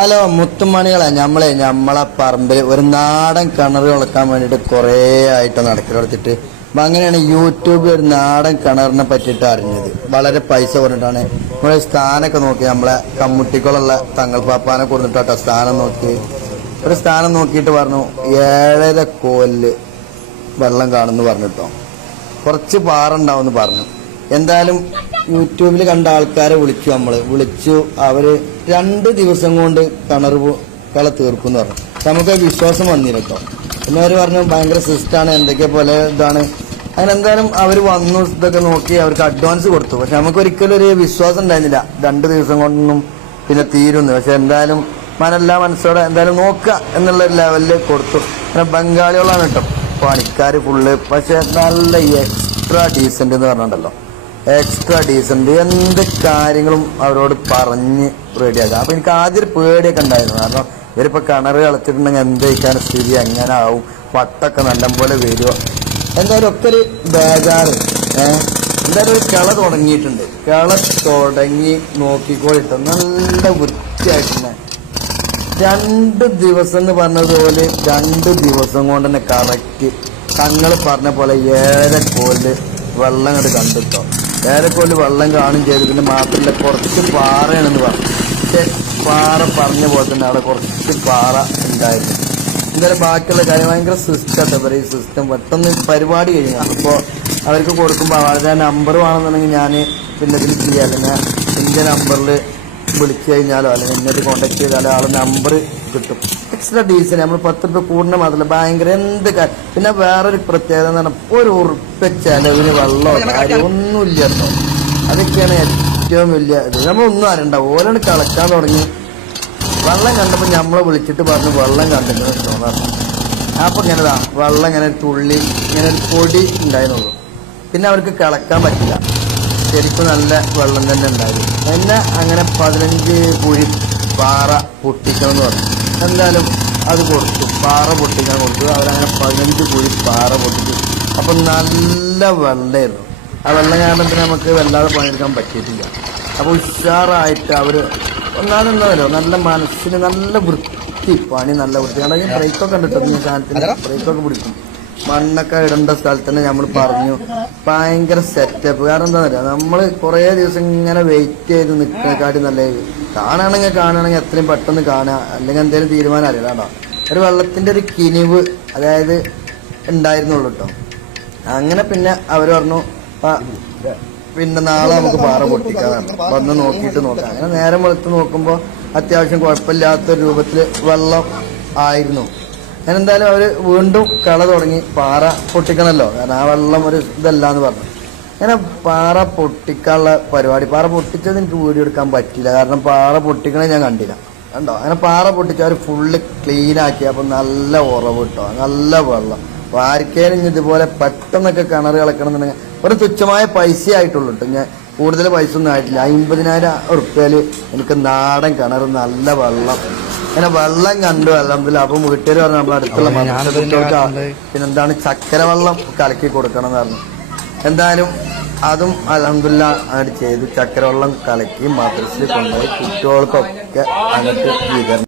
Hello മുത്തുമണികളെ, നമ്മളെ പറമ്പിൽ ഒരു നാടൻ കിണർ കളക്കാൻ വേണ്ടിയിട്ട് കുറേ ആയിട്ട് നടക്കലെടുത്തിട്ട് അപ്പം അങ്ങനെയാണ് യൂട്യൂബിൽ ഒരു നാടൻ കിണറിനെ പറ്റിയിട്ട് അറിഞ്ഞത്. വളരെ പൈസ കൊണ്ടിട്ടാണ് നമ്മളെ സ്ഥാനമൊക്കെ നോക്കി, നമ്മളെ കമ്മുട്ടിക്കുള്ള തങ്ങൾ പാപ്പാനെ കൊടുത്തിട്ടോ സ്ഥാനം നോക്കി. ഒരു സ്ഥാനം നോക്കിയിട്ട് പറഞ്ഞു 7.5 കോലില് വെള്ളം കാണുമെന്ന് പറഞ്ഞിട്ടോ, കുറച്ച് പാറുണ്ടാവുമെന്ന് പറഞ്ഞു. എന്തായാലും യൂട്യൂബിൽ കണ്ട ആൾക്കാരെ വിളിച്ചു. അവര് 2 ദിവസം കൊണ്ട് കിണർ തീർക്കുമെന്ന് പറഞ്ഞു. നമുക്ക് വിശ്വാസം വന്നില്ല കേട്ടോ. പിന്നെ അവർ പറഞ്ഞു ഭയങ്കര സിസ്റ്റാണ്, എന്തൊക്കെ പോലെ ഇതാണ്. അങ്ങനെ എന്തായാലും അവർ വന്നു, ഇതൊക്കെ നോക്കി, അവർക്ക് അഡ്വാൻസ് കൊടുത്തു. പക്ഷെ നമുക്ക് ഒരിക്കലും ഒരു വിശ്വാസം ഉണ്ടായിരുന്നില്ല 2 ദിവസം കൊണ്ടൊന്നും പിന്നെ തീരുന്നു. പക്ഷെ എന്തായാലും മനസ്സോടെ എന്തായാലും നോക്കുക എന്നുള്ള ലെവലിൽ കൊടുത്തു. പിന്നെ ബംഗാളികളാണ് കേട്ടോ പണിക്കാർ ഫുള്ള്. പക്ഷെ നല്ല എക്സ്ട്രാ ഡീസന്റ് എന്ന് പറഞ്ഞിട്ടുണ്ടല്ലോ, എക്സ്ട്രാ ഡീസന്റ്. എന്ത് കാര്യങ്ങളും അവരോട് പറഞ്ഞ് റെഡിയാക്കാം. അപ്പൊ എനിക്ക് ആദ്യം ഒരു പേടിയൊക്കെ ഉണ്ടായിരുന്നു. കാരണം ഇവരിപ്പോ കിണറ് കളച്ചിട്ടുണ്ടെങ്കിൽ എന്തൊക്കെയാണ് സ്ഥിതി, എങ്ങനെ ആവും, വട്ടൊക്കെ നല്ലപോലെ വരുമോ, എന്തായാലും ഒക്കെ ഒരു ബേജാറ്. എന്തായാലും ഒരു കിള തുടങ്ങിയിട്ടുണ്ട്. കിള തുടങ്ങി നോക്കിക്കോളിട്ടോ, നല്ല വൃത്തിയായിട്ടുണ്ട്. 2 ദിവസം എന്ന് പറഞ്ഞതുപോലെ 2 ദിവസം കൊണ്ട് തന്നെ കറക്റ്റ് തങ്ങൾ പറഞ്ഞ പോലെ 7.5 കോലില് വെള്ളം കണ്ട് കണ്ടിട്ടോ. 7.5 കോലില് വെള്ളം കാണും ചെയ്തു. പിന്നെ മാത്രമല്ല കുറച്ച് പാറയാണെന്ന് പറഞ്ഞു. പക്ഷെ പാറ പറഞ്ഞ പോലെ തന്നെ അവിടെ കുറച്ച് പാറ ഉണ്ടായിരുന്നു. എന്തായാലും ബാക്കിയുള്ള കാര്യം ഭയങ്കര സിസ്റ്റം. ഈ സിസ്റ്റം പെട്ടെന്ന് പരിപാടി കഴിഞ്ഞു. അപ്പോൾ അവർക്ക് കൊടുക്കുമ്പോൾ അവരുടെ നമ്പർ വേണമെന്നുണ്ടെങ്കിൽ ഞാൻ പിന്നെ ഇതിൽ ചെയ്യാം, അല്ലെങ്കിൽ എൻ്റെ നമ്പറിൽ വിളിച്ചു കഴിഞ്ഞാലോ അല്ലെങ്കിൽ എന്നിട്ട് കോണ്ടാക്ട് ചെയ്താലോ ആളെ നമ്പർ കിട്ടും. എക്സ്ട്രാ ഡീസൽ നമ്മൾ 10 രൂപ കൂടുന്ന മാത്രമല്ല, ഭയങ്കര എന്ത് കാര്യം. പിന്നെ വേറൊരു പ്രത്യേകത എന്ന് പറഞ്ഞാൽ 1 ഉറുപ്പ്യ ചെലവിന് വെള്ളമോ കാര്യം ഒന്നുമില്ല കേട്ടോ. അതൊക്കെയാണ് ഏറ്റവും വലിയ ഇത്. നമ്മളൊന്നും അറിയണ്ട, ഓരോന്ന് കളക്കാൻ തുടങ്ങി. വെള്ളം കണ്ടപ്പോൾ നമ്മളെ വിളിച്ചിട്ട് പറഞ്ഞു വെള്ളം കണ്ടിട്ട് പറഞ്ഞു. അപ്പോൾ ഇങ്ങനെതാ വെള്ളം ഇങ്ങനെ ഒരു തുള്ളി ഇങ്ങനെ ഒരു പൊടി ഉണ്ടായിരുന്നുള്ളൂ. പിന്നെ അവർക്ക് കളക്കാൻ പറ്റില്ല, ശരിക്കും നല്ല വെള്ളം തന്നെ ഉണ്ടായിരുന്നു. എന്നെ അങ്ങനെ 15 കുഴി പാറ പൊട്ടിക്കണം എന്ന് പറഞ്ഞു. എന്തായാലും അത് കൊടുത്തു, പാറ പൊട്ടിക്കാൻ കൊടുത്തു. അവരങ്ങനെ 15 കുഴി പാറ പൊട്ടിച്ചു. അപ്പം നല്ല വെള്ളമായിരുന്നു. ആ വെള്ളം കാരണത്തിന് നമുക്ക് വല്ലാതെ പണിയെടുക്കാൻ പറ്റിയിട്ടില്ല. അപ്പോൾ ഉഷാറായിട്ട് അവർ ഒന്നാമതെന്താണല്ലോ നല്ല മനസ്സിന് നല്ല വൃത്തി, പണി നല്ല വൃത്തി. കാരണം ബ്രേക്കൊക്കെ കണ്ടിട്ടുണ്ട്, ഈ സാധനത്തിന് ബ്രേക്കൊക്കെ പിടിക്കും. മണ്ണൊക്കെ ഇടേണ്ട സ്ഥലത്ത് തന്നെ നമ്മൾ പറഞ്ഞു. ഭയങ്കര സെറ്റപ്പ്. കാരണം എന്താ പറയുക, നമ്മൾ കുറേ ദിവസം ഇങ്ങനെ വെയിറ്റ് ചെയ്ത് നിൽക്കുന്നതിനെക്കാട്ടി നല്ല കാണുകയാണെങ്കിൽ എത്രയും പെട്ടെന്ന് കാണുക, അല്ലെങ്കിൽ എന്തെങ്കിലും തീരുമാനം അറിയില്ല കേട്ടോ. ഒരു വെള്ളത്തിന്റെ ഒരു കിനിവ് അതായത് ഉണ്ടായിരുന്നുള്ളൂ കേട്ടോ. അങ്ങനെ പിന്നെ അവർ പറഞ്ഞു പിന്നെ നാളെ നമുക്ക് പാറ പൊട്ടിക്കാതാണ്, വന്ന് നോക്കിയിട്ട് നോക്കാം. അങ്ങനെ നേരം വെളുത്ത് നോക്കുമ്പോൾ അത്യാവശ്യം കുഴപ്പമില്ലാത്ത രൂപത്തിൽ വെള്ളം ആയിരുന്നു. അങ്ങനെ എന്തായാലും അവര് വീണ്ടും കള തുടങ്ങി. പാറ പൊട്ടിക്കണമല്ലോ, കാരണം ആ വെള്ളം ഒരു ഇതല്ലാന്ന് പറഞ്ഞു. അങ്ങനെ പാറ പൊട്ടിക്കാനുള്ള പരിപാടി. പാറ പൊട്ടിച്ചത് എനിക്ക് വീഡിയോ എടുക്കാൻ പറ്റില്ല, കാരണം പാറ പൊട്ടിക്കണേ ഞാൻ കണ്ടില്ല കണ്ടോ. അങ്ങനെ പാറ പൊട്ടിച്ച് അവർ ഫുള്ള് ക്ലീൻ ആക്കി. അപ്പൊ നല്ല ഉറവ് കിട്ടോ, നല്ല വെള്ളം. അപ്പൊ ആർക്കേലും ഇതുപോലെ പെട്ടെന്നൊക്കെ കിണർ കളക്കണം എന്നുണ്ടെങ്കിൽ ഒരു തുച്ഛമായ പൈസ ആയിട്ടുള്ളൂ കേട്ടോ. ഞാൻ കൂടുതൽ പൈസ ഒന്നും ആയിട്ടില്ല. 50,000 ഉറുപ്പ്യയില് എനിക്ക് നാടൻ കിണർ, നല്ല വെള്ളം. അങ്ങനെ വെള്ളം കണ്ടു അൽഹംദുലില്ലാ. അപ്പം വീട്ടുകാർ പറഞ്ഞു നമ്മുടെ അടുത്തുള്ള പിന്നെന്താണ് ചക്കര വെള്ളം കലക്കി കൊടുക്കണം എന്ന് പറഞ്ഞു. എന്തായാലും അതും അൽഹംദുലില്ലാ അങ്ങോട്ട് ചെയ്തു. ചക്കര വെള്ളം കലക്കി മദ്രസയിൽ കൊണ്ടുപോയി കുട്ടികൾക്കൊക്കെ അങ്ങോട്ട് വിതരണം.